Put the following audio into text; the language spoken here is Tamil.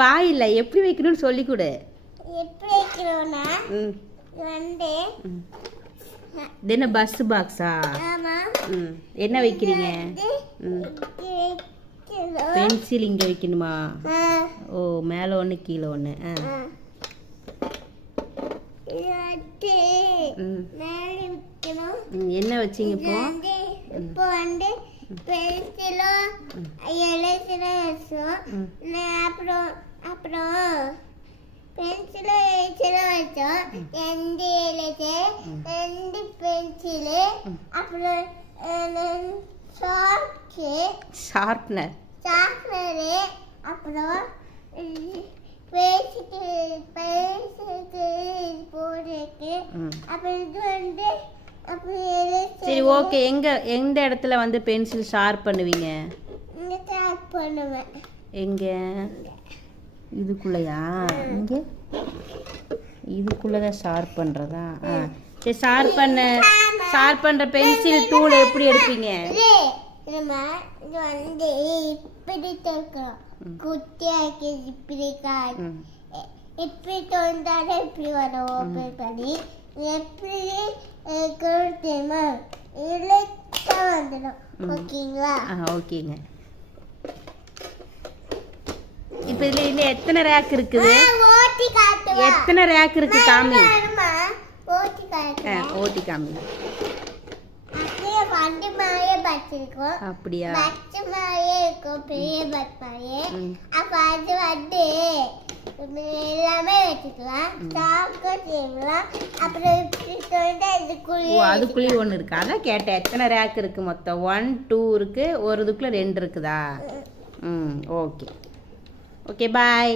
பாய் இல்லை, எப்படி வைக்கணும்னு சொல்லி கொடு. எப்படி வைக்கணும்னா வந்து என்ன பஸ் பாக்ஸா? என்ன வைக்கிறீங்க? பென்சில் இங்கே வைக்கணுமா? ஓ, மேலே ஒன்று கீழே ஒன்று. என்ன வச்சிங்க இப்போ? வந்து பென்சிலும் எழுதுலும் வச்சோம். அப்புறம் பென்சிலும் எழுதுலும் வச்சோம். ரெண்டு எழுது, ரெண்டு பென்சிலு, அப்புறம் ஷார்ப்னர், அப்புறம் போடுறதுக்கு. அப்புறம் இது வந்து சரி, ஓகே. எந்த இடத்துல வந்து பென்சில் ஷார்ப் பண்ணுவீங்க? பண்ணுவேன். எங்க? இதுக்குள்ளயா? இங்க இதுக்குள்ளதான் ஷார்ப் பண்றதா? சரி, ஷார்ப் பண்ற பென்சில் டூல் எப்படி எடுப்பீங்க? இது வந்து இப்படி தோக்கிறோம். குட்டியாக்கி இப்படி இப்படி தோந்தாலே இப்படி வரும். ஓப்பன் பண்ணி எப்படி தெரியுமா? இலக்கம் வந்துடும். ஓகேங்களா? ஓகேங்க. இப்போ இதுல எத்தனை ரேக் இருக்குது? எத்தனை ரேக் இருக்கு காமி? ஓட்டி காமி. அப்படியா? பெரிய பட் மாதிரியே. அப்ப அது வந்து எல்லாமே வச்சுக்கலாம். அப்புறம் அதுக்குள்ளேயே ஒன்று இருக்கு. அதான் கேட்டேன், எத்தனை ரேக் இருக்கு மொத்தம்? 1 2 இருக்கு. ஒரு இதுக்குள்ள 2 இருக்குதா? ஓகே. ஓகே, பாய்.